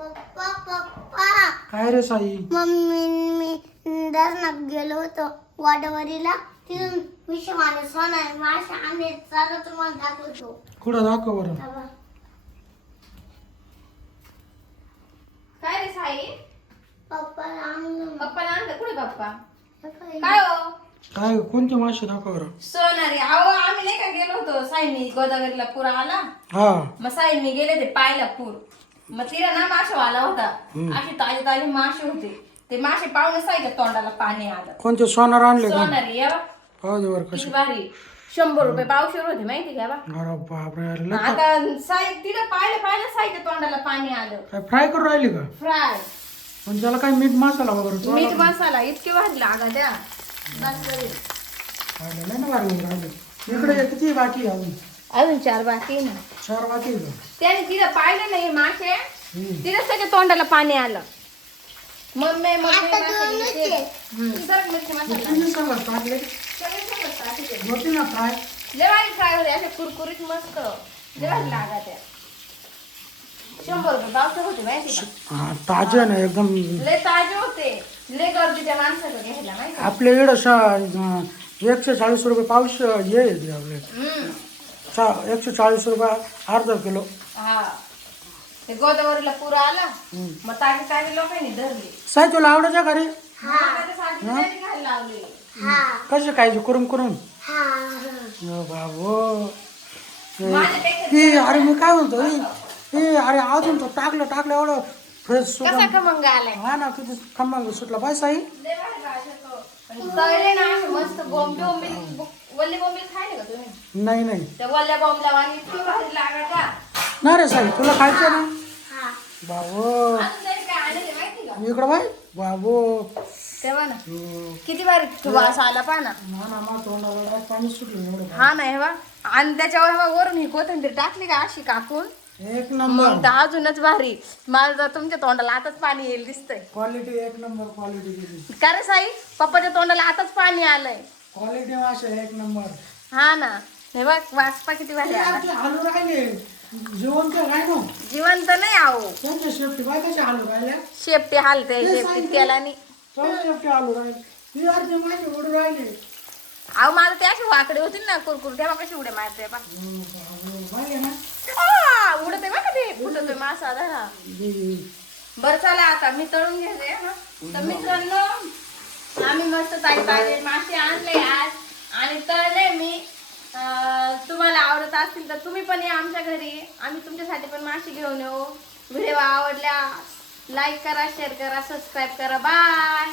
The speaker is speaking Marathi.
पप्पा पप्पा काय रे साई? मम्मी मी धरणात गेलो होतो वाडवरीला तिथून विषवाने सोना मासे आम्ही चालू तुम्हाला दाखवतो. कुठं दाखव बरं. बाबा काय रे साई? पप्पाला आणलं पप्पाला आणलं कुठे पप्पा? पप्पा काय हो? काय कोणते मासे दाखव बरं. सोनारी अहो आम्ही नाही का गेलो होतो साईनी गोदावरीला पूर आला. हा मग साईनी गेले ते पाहिला पूर. मग तिला ना माशावाला होता. असे ताजे ताजे मासे होते. ते मासे पाहून साईच्या तोंडाला पाणी आलं. कोणते सोनार आणले का? सोनारी या बा. पाहू दे बरं किती कसे. भारी. 100 रुपये पावशेर होते माहिती का बा. अरे बापरे अरे लय आता साई तिला पाहिलं साईच्या तोंडाला पाणी आलं. काय फ्राय करून राहिली का? फ्राय पण त्याला काय मीठ मसाला वगैरे मीठ मसाला इतके भारी लागा द्या. बस करेल. लय ना भारी होऊन राहिले. इकडे किती बाकी आहे अजून? अजून 4 बाकी आहे ना. 4 बाकी आहे का? त्याने तिला पाहिलं नाही मासे तिला त्याच्या तोंडाला पाणी आलं. मम्मी आता दोनच आहे. सर मिरची मसाला किती सगळं टाकले सगळे सगळं टाकायचे. होती ना फ्राय. लय भारी फ्राय होते असे कुरकुरीत मस्त लय भारी लागा त्या. 100 रुपये पावशेर होते माहिती का. हा ताजे ना एकदम. लय ताजे होते. लय गर्दी त्या माणसाचं घ्यायला माहिती का. आपल्या इकडं 140 रुपये पाऊस हे आहे आपले. 140 रुपये अर्धा किलो. हा ते गोदावरीला पूर आला. मग ताजी ताजी लोकांनी धरली. साई तुला आवडायचं का रे? लोकांच्यासाठी त्यांनी घायला लावली. कसे काय करून करून हा बाबो माझ्यापेक्षा हे अरे मी काय म्हणतो हे अरे अजून तो टाकलं एवढं फ्रेश कसा खमंग आलाय. हा ना किती खंबांग सुटला बाय साई. लय भारी भाजी तो. आणि तळले ना असं मस्त बोंबील वल्ले बोंबील खायले का तुम्ही? नाही त्या वल्ल्या बोंबला वाणी इतकी भारी लागायचा. ना रे साई तुला खायचं ना हा बाबो अजून तरी काय आणले माहिती का. इकडं बाय बाबो तेव्हा ना किती भारी वास आला पहा ना. तोंडाला पाणी सुटलं एवढं. हा ना हे बा. आणि त्याच्यावर बा वरून ही कोथिंबीर टाकली का अशी कापून एक नंबर मग तर अजूनच भारी. मला तर तुमच्या तोंडाला आताच पाणी येईल दिसतंय. क्वालिटी एक नंबर क्वालिटी गेली. का रे साई पप्पाच्या तोंडाला आताच पाणी आलंय. क्वालिटी मासे एक नंबर. हा ना हे बघ वासपा किती भारी आला. हालू राहिले जेवण तर काय ना जिवंत नाही आहो. त्यांच्या शेफ्टी बाय कशा हालू राहिल्या शेपटी हालते शेपटीत केला नाही. शेफ्टी हालू राहिले ही अर्धी माझे उडू राहिले. अहो मला ते अशी वाकडे होती ना कुरकुर तेव्हा कशी उड्या मारते बा. बाय ना उडते बा का ते फुटतोय मासा धरा. बरं चला आता मी तळून घेते. तर मित्रांनो आम्ही मस्त ताजे मासे आणले आज आणि तळले मी. तुम्हाला आवडत असतील तर तुम्ही पण या आमच्या घरी. आम्ही तुमच्यासाठी पण मासे घेऊन येऊ. व्हिडिओ आवडल्या लाईक करा शेअर करा सबस्क्राईब करा. बाय.